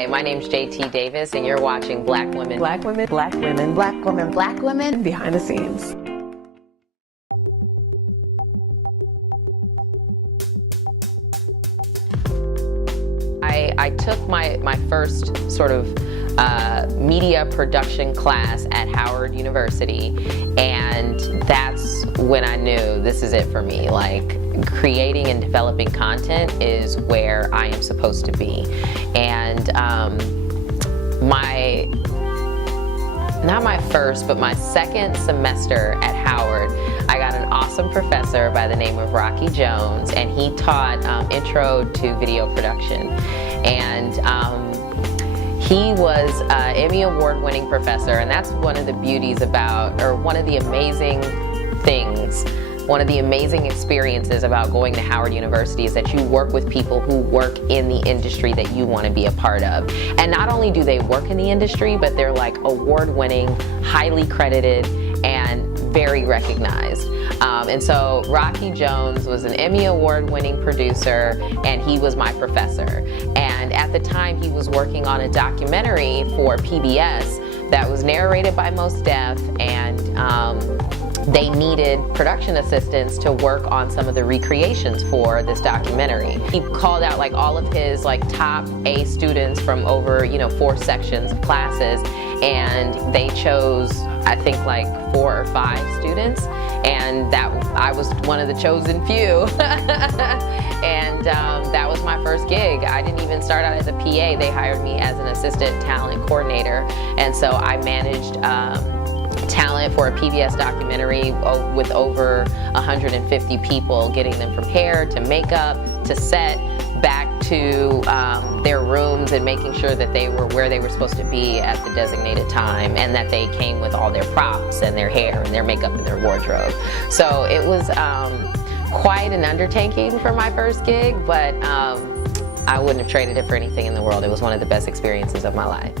Hi, my name's JT Davis, and you're watching Black Women. Black women, black women, black women, black women behind the scenes. I took my first sort of media production class at Howard University, and that's when I knew this is it for me. Like, creating and developing content is where I am supposed to be. And not my first, but my second semester at Howard, I got an awesome professor by the name of Rocky Jones, and he taught Intro to Video Production. And he was an Emmy Award-winning professor, and that's one of the beauties about, or one of the amazing things, one of the amazing experiences about going to Howard University is that you work with people who work in the industry that you want to be a part of. And not only do they work in the industry, but they're like award-winning, highly credited, and very recognized. And so Rocky Jones was an Emmy Award-winning producer, and he was my professor. And at the time, he was working on a documentary for PBS that was narrated by Mos Def, and they needed production assistants to work on some of the recreations for this documentary. He called out like all of his like top A students from over 4 sections of classes, and they chose I think like 4 or 5 students, and that I was one of the chosen few. And that was my first gig. I didn't even start out as a PA. They hired me as an assistant talent coordinator, and so I managed talent for a PBS documentary with over 150 people, getting them from hair to makeup to set, back to their rooms, and making sure that they were where they were supposed to be at the designated time, and that they came with all their props and their hair and their makeup and their wardrobe. So it was quite an undertaking for my first gig, but I wouldn't have traded it for anything in the world. It was one of the best experiences of my life.